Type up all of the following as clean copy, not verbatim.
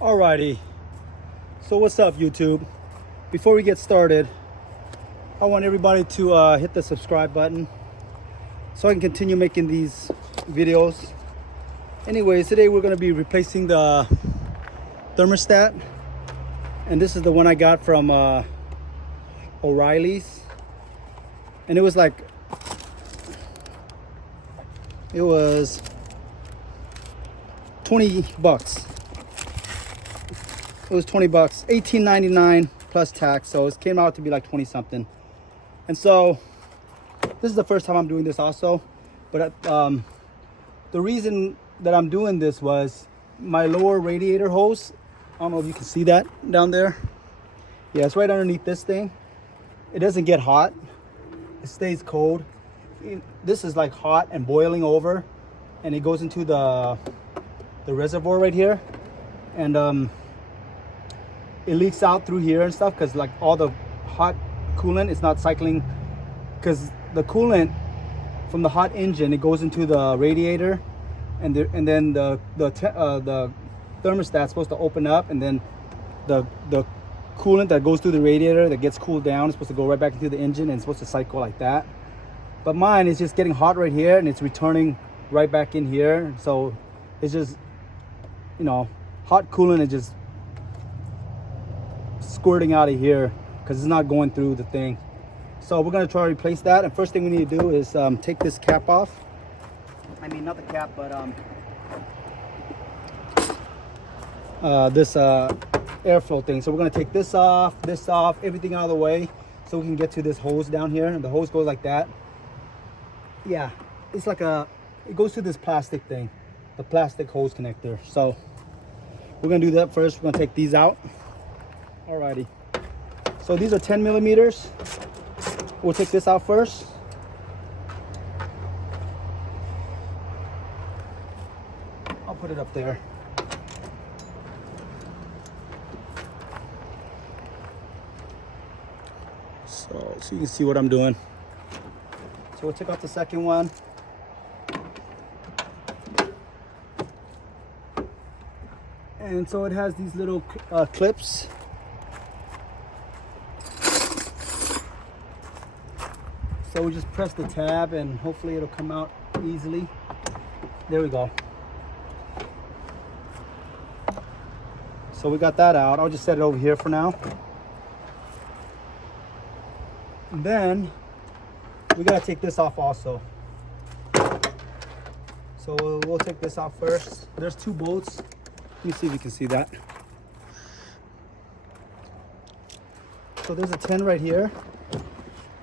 Alrighty, so what's up YouTube? Before we get started, I want everybody to hit the subscribe button so I can continue making these videos. Anyways, today we're going to be replacing the thermostat, and this is the one I got from O'Reilly's, and it was 20 bucks. It was 20 bucks, $18.99 plus tax, so it came out to be like 20 something. And so this is the first time I'm doing this also, but the reason that I'm doing this was my lower radiator hose. I don't know if you can see that down there. Yeah, it's right underneath this thing. It doesn't get hot, it stays cold. This is like hot and boiling over, and it goes into the reservoir right here, and it leaks out through here and stuff because like all the hot coolant is not cycling, because the coolant from the hot engine, it goes into the radiator, and then the thermostat's supposed to open up, and then the coolant that goes through the radiator that gets cooled down is supposed to go right back into the engine, and it's supposed to cycle like that. But mine is just getting hot right here and it's returning right back in here. So it's just, hot coolant is just squirting out of here because it's not going through the thing. So we're going to try to replace that, and first thing we need to do is take this cap off. I mean, not the cap, but this airflow thing. So we're going to take this off, everything out of the way so we can get to this hose down here, and the hose goes like that. Yeah, it's like it goes to this plastic thing, the plastic hose connector. So we're going to do that first. We're going to take these out. Alrighty, so these are 10 millimeters. We'll take this out first. I'll put it up there. So you can see what I'm doing. So we'll take out the second one. And so it has these little clips. So we just press the tab and hopefully it'll come out easily. There we go. So we got that out. I'll just set it over here for now. And then we gotta take this off also. So we'll take this off first. There's two bolts. Let me see if you can see that. So there's a 10 right here,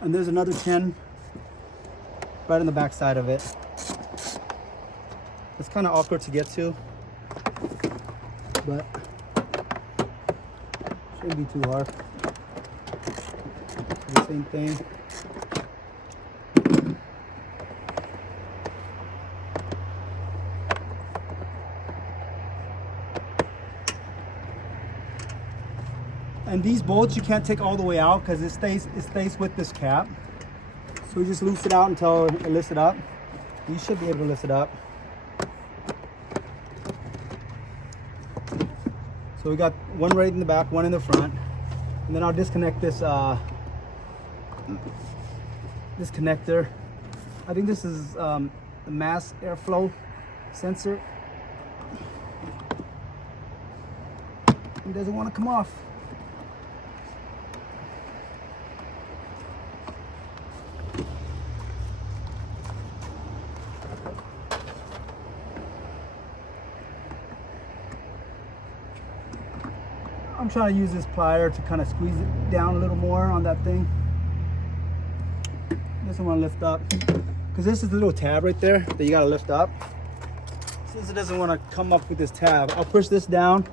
and there's another 10 right on the back side of it. It's kind of awkward to get to, but shouldn't be too hard. The same thing. And these bolts you can't take all the way out because it stays with this cap. So you just loose it out until it lifts it up. You should be able to lift it up. So we got one right in the back, one in the front, and then I'll disconnect this this connector. I think this is the mass airflow sensor. It doesn't want to come off. I'm trying to use this plier to kind of squeeze it down a little more on that thing. Doesn't want to lift up because this is the little tab right there that you got to lift up. Since it doesn't want to come up with this tab, I'll push this down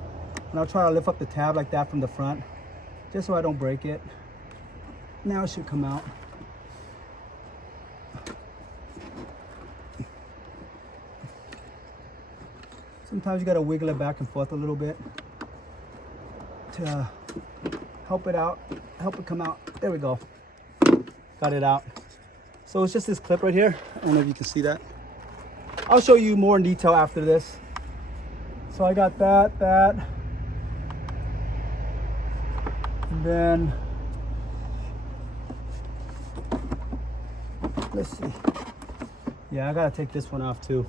and I'll try to lift up the tab like that from the front, just so I don't break it. Now it should come out. Sometimes you got to wiggle it back and forth a little bit to help it out, help it come out. There we go. Got it out. So it's just this clip right here. I don't know if you can see that. I'll show you more in detail after this. So I got that, And then, let's see. Yeah, I gotta take this one off too.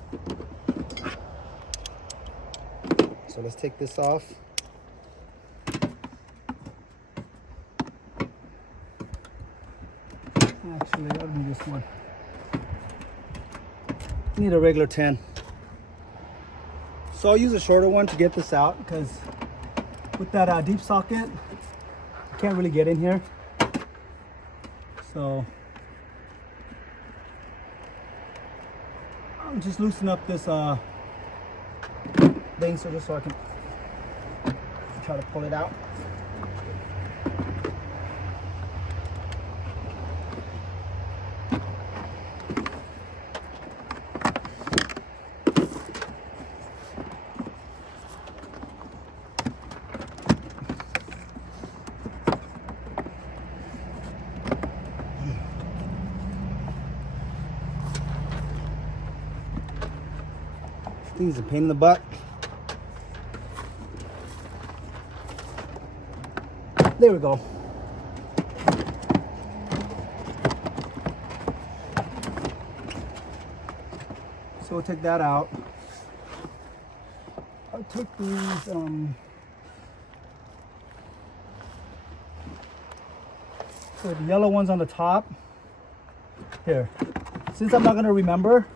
So let's take this off. Actually, I'll do this one. I need a regular 10. So I'll use a shorter one to get this out because with that deep socket, I can't really get in here. So I'll just loosen up this thing so just so I can try to pull it out. Thing's a pain in the butt. There we go. So we'll take that out. I took these so the yellow ones on the top. Here. Since I'm not gonna remember,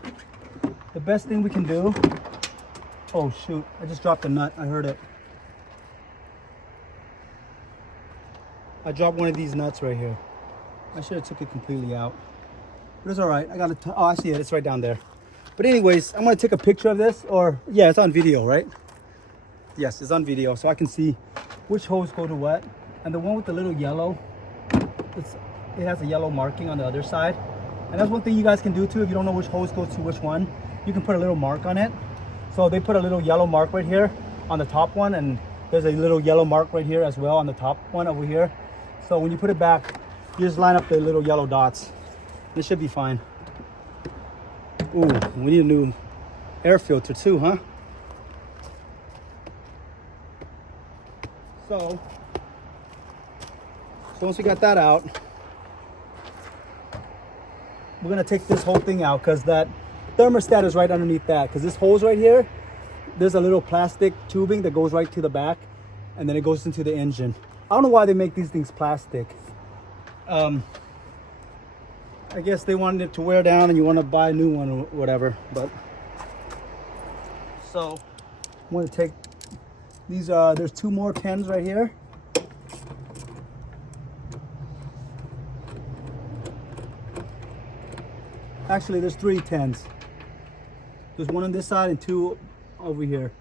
the best thing we can do. Oh shoot, I just dropped a nut. I heard it. I dropped one of these nuts right here. I should have took it completely out. But it's all right. I got it. Oh, I see it. It's right down there. But anyways, I'm going to take a picture of this. Or, yeah, it's on video, right? Yes, it's on video. So I can see which hose go to what. And the one with the little yellow, it has a yellow marking on the other side. And that's one thing you guys can do too. If you don't know which hose goes to which one, you can put a little mark on it. So they put a little yellow mark right here on the top one, and there's a little yellow mark right here as well on the top one over here. So when you put it back, you just line up the little yellow dots. It should be fine. Ooh, we need a new air filter too, huh? So once we got that out, we're gonna take this whole thing out because that thermostat is right underneath that. Because this hose right here, there's a little plastic tubing that goes right to the back, and then it goes into the engine. I don't know why they make these things plastic. I guess they wanted it to wear down and you want to buy a new one or whatever. But so I'm going to take these. There's 2 more 10s right here. Actually, there's 3 10s. There's 1 on this side and 2 over here.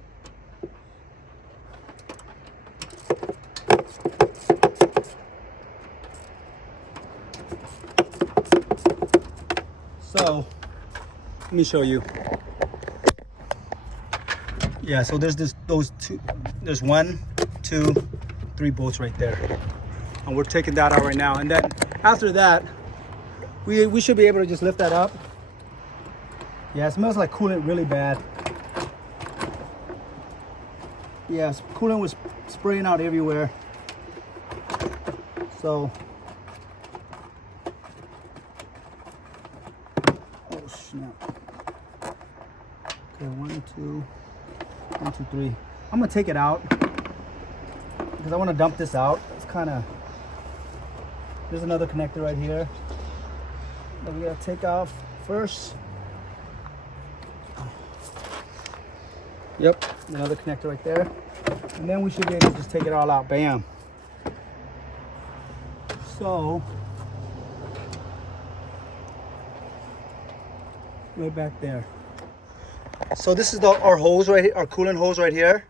So let me show you. Yeah, so there's those 2. There's 1, 2, 3 bolts right there, and we're taking that out right now. And then after that, we should be able to just lift that up. Yeah, it smells like coolant really bad. Yes, coolant was spraying out everywhere. So, oh snap. Okay, 1, 2, 1, 2, 3. I'm gonna take it out because I want to dump this out. It's kind of, there's another connector right here that we gotta take off first. Yep, another connector right there. And then we should be able to just take it all out. Bam. So, right back there. So this is our hose right here, our coolant hose right here.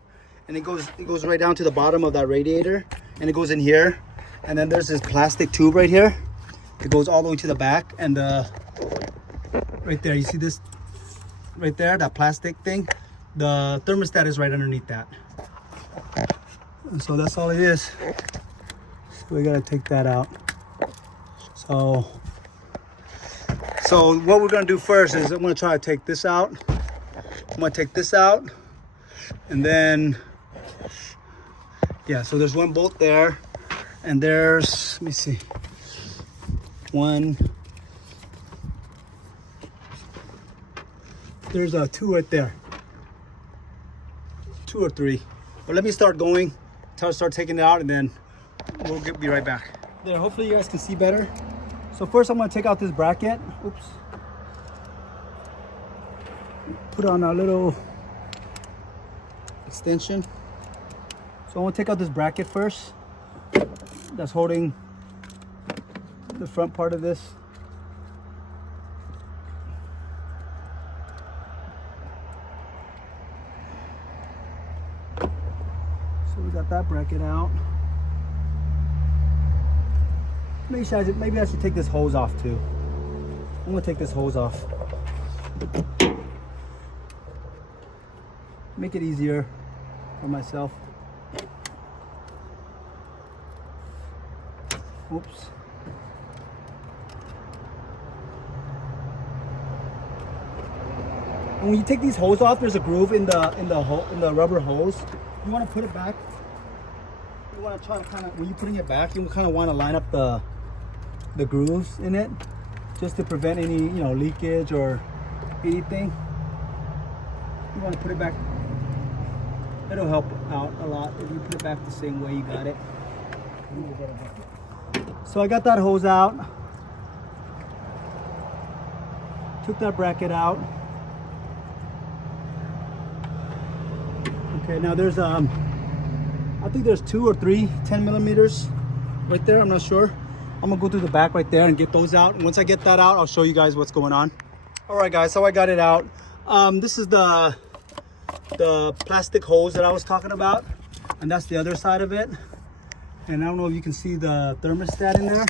And it goes right down to the bottom of that radiator. And it goes in here. And then there's this plastic tube right here. It goes all the way to the back. And right there, you see this right there, that plastic thing? The thermostat is right underneath that. And so that's all it is. So we gotta take that out. So what we're gonna do first is I'm gonna try to take this out. I'm gonna take this out, and then yeah. So there's 1 bolt there, And there's, let me see, one. There's two right there. 2 or 3. But let me start going, start taking it out, and then we'll be right back. There, hopefully you guys can see better. So first I'm gonna take out this bracket. Oops. Put on a little extension. So I want to take out this bracket first. That's holding the front part of this. So we got that bracket out. Maybe I should take this hose off too. I'm gonna take this hose off. Make it easier for myself. Oops. When you take these hoses off, there's a groove in the rubber hose. You want to put it back. You want to try to kind of, when you're putting it back, you kind of want to line up the grooves in it, just to prevent any leakage or anything. You want to put it back. It'll help out a lot if you put it back the same way you got it. So I got that hose out. Took that bracket out. Okay, now there's I think there's 2 or 3 10 millimeters right there. I'm not sure. I'm gonna go through the back right there and get those out. And once I get that out, I'll show you guys what's going on. All right, guys. So I got it out. This is the plastic hose that I was talking about, and that's the other side of it. And I don't know if you can see the thermostat in there.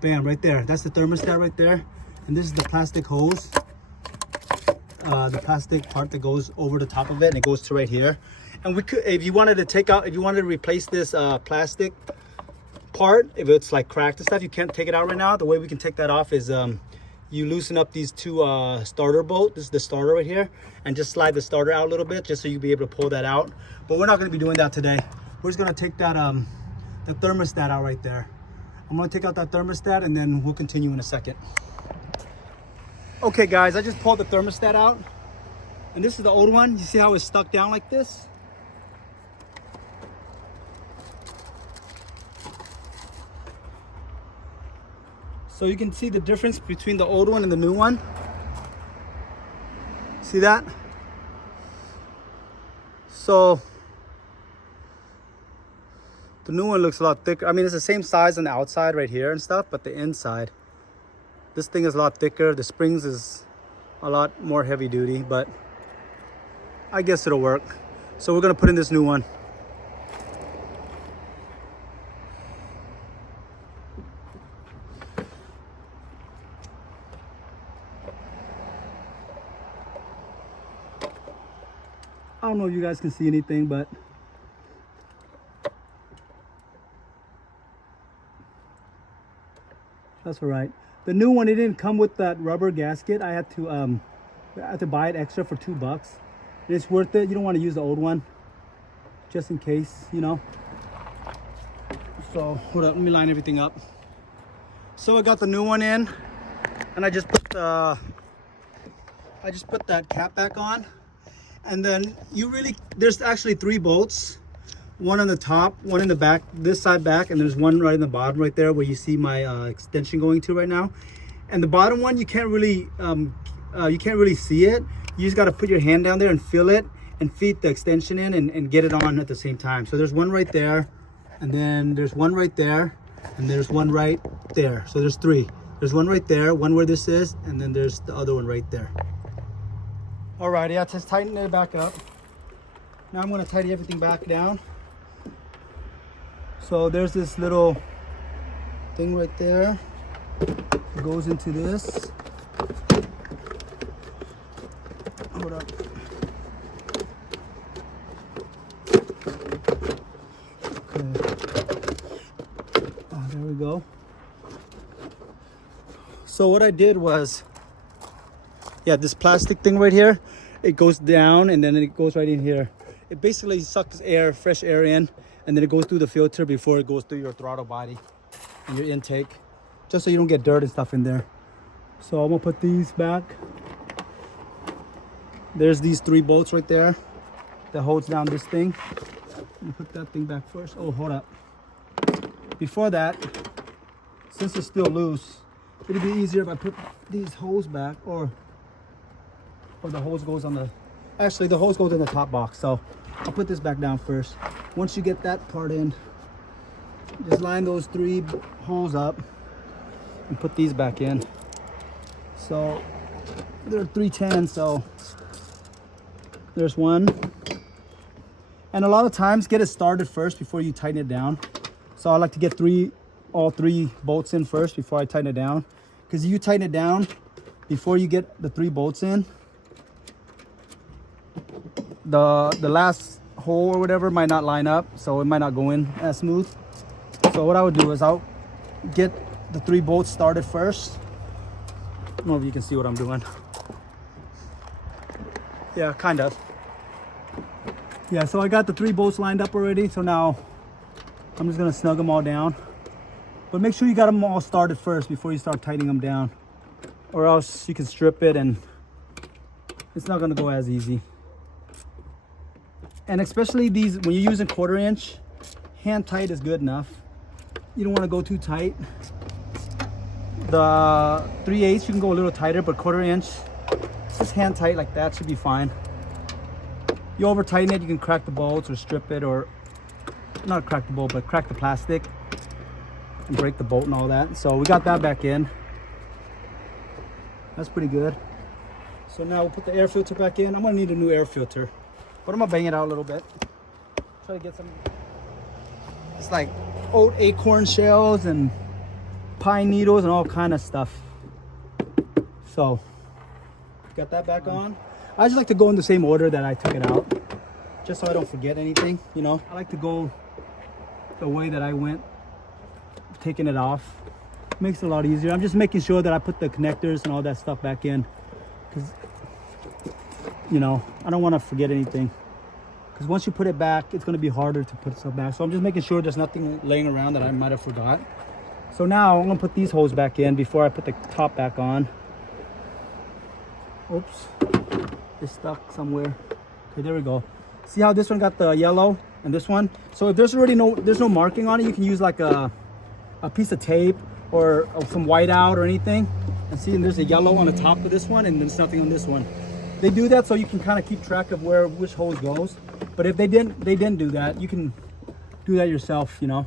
Bam, right there. That's the thermostat right there. And this is the plastic hose. The plastic part that goes over the top of it, and it goes to right here. And we could, if you wanted to replace this plastic part, if it's like cracked and stuff, you can't take it out right now. The way we can take that off is you loosen up these 2 starter bolts. This is the starter right here, and just slide the starter out a little bit, just so you'll be able to pull that out. But we're not going to be doing that today. We're just going to take that the thermostat out right there. I'm going to take out that thermostat, and then we'll continue in a second. Okay, guys, I just pulled the thermostat out, and this is the old one. You see how it's stuck down like this? So you can see the difference between the old one and the new one. See that? So the new one looks a lot thicker. I mean, it's the same size on the outside right here and stuff, but the inside, this thing is a lot thicker. The springs is a lot more heavy duty, but I guess it'll work. So we're gonna put in this new one. I don't know if you guys can see anything, but that's all right. The new one, it didn't come with that rubber gasket. I had to buy it extra for $2. It's worth it. You don't want to use the old one, just in case, So hold up, let me line everything up. So I got the new one in, and I just put that cap back on. And then there's actually 3 bolts, one on the top, one in the back, this side back, and there's one right in the bottom right there where you see my extension going to right now. And the bottom one, you can't really see it. You just got to put your hand down there and feel it and feed the extension in and get it on at the same time. So there's one right there, and then there's one right there, and there's one right there. So there's 3. There's one right there, one where this is, and then there's the other one right there. Alrighty, I just tightened it back up. Now I'm going to tidy everything back down. So there's this little thing right there. It goes into this. Hold up. Okay. Oh, there we go. So what I did was, this plastic thing right here, it goes down and then it goes right in here. it basically sucks air, fresh air in, and then it goes through the filter before it goes through your throttle body and your intake, just so you don't get dirt and stuff in there. So I'm gonna put these back. There's these 3 bolts right there that holds down this thing. Let me put that thing back first. Oh, hold up. Before that, since it's still loose, it'd be easier if I put these hose back, or the hose goes on the, actually the hose goes in the top box. So I'll put this back down first. Once you get that part in, just line those 3 holes up and put these back in. So they're 310, so there's one. And a lot of times get it started first before you tighten it down. So I like to get all 3 bolts in first before I tighten it down. Because you tighten it down before you get the 3 bolts in, the last hole or whatever might not line up, so it might not go in as smooth. So what I would do is I'll get the 3 bolts started first. I don't know if you can see what I'm doing. Yeah, kind of. Yeah, so I got the 3 bolts lined up already. So now I'm just gonna snug them all down. But make sure you got them all started first before you start tightening them down, or else you can strip it and it's not gonna go as easy. And especially these, when you're using 1/4 inch, hand tight is good enough. You don't wanna go too tight. The 3/8 you can go a little tighter, but 1/4 inch, just hand tight like that should be fine. You over tighten it, you can crack the bolts or strip it, or not crack the bolt, but crack the plastic and break the bolt and all that. So we got that back in. That's pretty good. So now we'll put the air filter back in. I'm gonna need a new air filter, but I'm gonna bang it out a little bit. Try to get some, it's like old acorn shells and pine needles and all kind of stuff. So got that back on. I just like to go in the same order that I took it out, just so I don't forget anything, you know. I like to go the way that I went, taking it off. Makes it a lot easier. I'm just making sure that I put the connectors and all that stuff back in, because, you know, I don't want to forget anything. Because once you put it back, it's going to be harder to put stuff back. So I'm just making sure there's nothing laying around that I might have forgot. So now I'm going to put these holes back in before I put the top back on. Oops, it's stuck somewhere. Okay, there we go. See how this one got the yellow and this one? So if there's already there's no marking on it, you can use like a piece of tape or some whiteout or anything. And see, and there's a yellow on the top of this one, and there's nothing on this one. They do that so you can kind of keep track of which hose goes. But if they didn't do that, you can do that yourself, you know.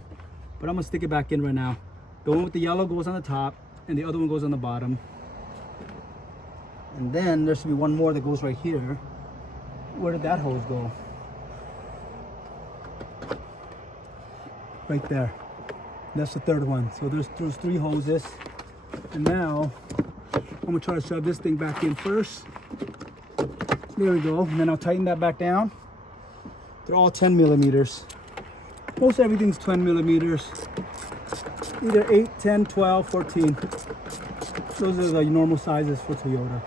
But I'm gonna stick it back in right now. The one with the yellow goes on the top, and the other one goes on the bottom. And then there should be one more that goes right here. Where did that hose go? Right there. That's the 3rd one. So there's 3 hoses. And now I'm gonna try to shove this thing back in first. There we go. And then I'll tighten that back down. They're all 10 millimeters. Most everything's 10 millimeters. Either 8, 10, 12, 14. Those are the normal sizes for Toyota.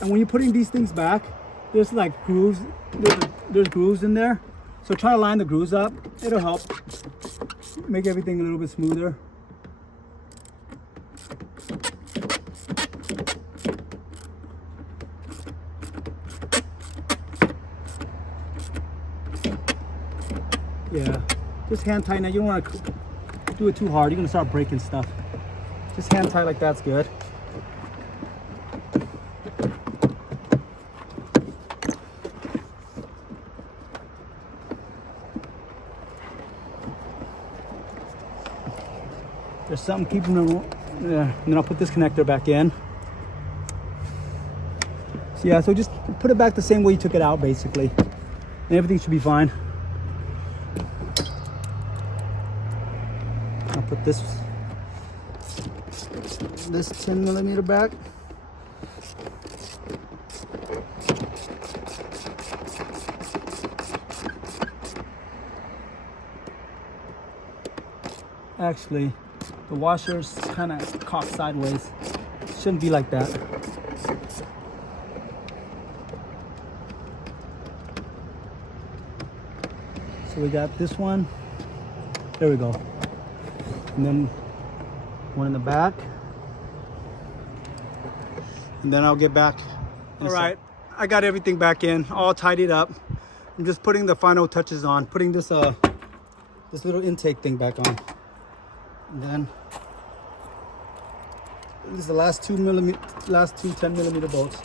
And when you're putting these things back, there's like grooves. There's grooves in there. So try to line the grooves up. It'll help make everything a little bit smoother. Yeah, just hand tighten it. You don't want to do it too hard. You're gonna start breaking stuff. Just hand tight like that's good. There's something keeping them, yeah. And then I'll put this connector back in. So yeah, so just put it back the same way you took it out, basically, and everything should be fine. I'll put this 10 millimeter back. Actually, the washer's kind of cocked sideways. Shouldn't be like that. So we got this one. There we go. And then one in the back. And then I'll get back. All right, I got everything back in, all tidied up. I'm just putting the final touches on, putting this this little intake thing back on. And then this is the last two 10mm bolts.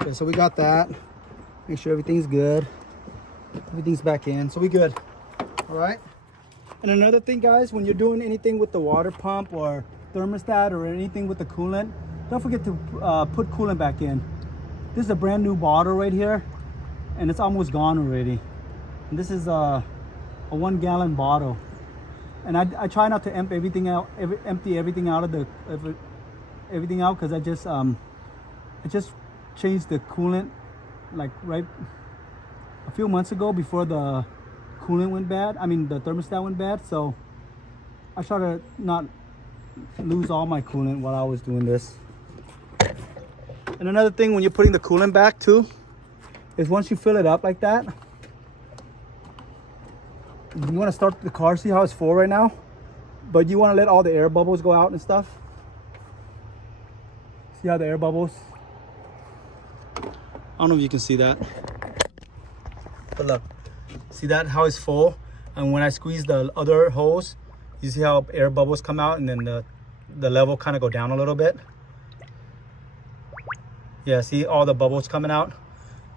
Okay, so we got that. Make sure everything's good. Everything's back in, so we good. All right. And another thing, guys, when you're doing anything with the water pump or thermostat or anything with the coolant, don't forget to put coolant back in. This is a brand new bottle right here, and it's almost gone already. And this is a 1 gallon bottle. And I try not to empty everything out of the everything out, because I just changed the coolant like right a few months ago before the coolant went bad. I mean the thermostat went bad, so I try to not lose all my coolant while I was doing this. And another thing when you're putting the coolant back too is once you fill it up like that, you want to start the car. See how it's full right now, but you want to let all the air bubbles go out and stuff. See how the air bubbles, I don't know if you can see that, but look, see that, how it's full? And when I squeeze the other hose, you see how air bubbles come out, and then the level kind of go down a little bit. Yeah, see all the bubbles coming out?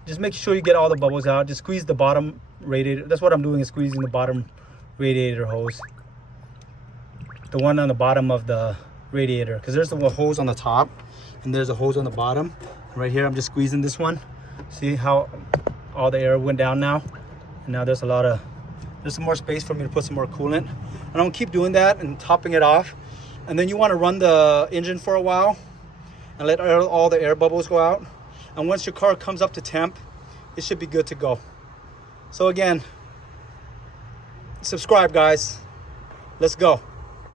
Just make sure you get all the bubbles out. Just squeeze the bottom radiator. That's what I'm doing, is squeezing the bottom radiator hose. The one on the bottom of the radiator, because there's the hose on the top and there's a hose on the bottom. Right here, I'm just squeezing this one. See how all the air went down now? And now there's some more space for me to put some more coolant. And I'm gonna keep doing that and topping it off. And then you wanna run the engine for a while and let all the air bubbles go out. And once your car comes up to temp, it should be good to go. So again, subscribe, guys. Let's go.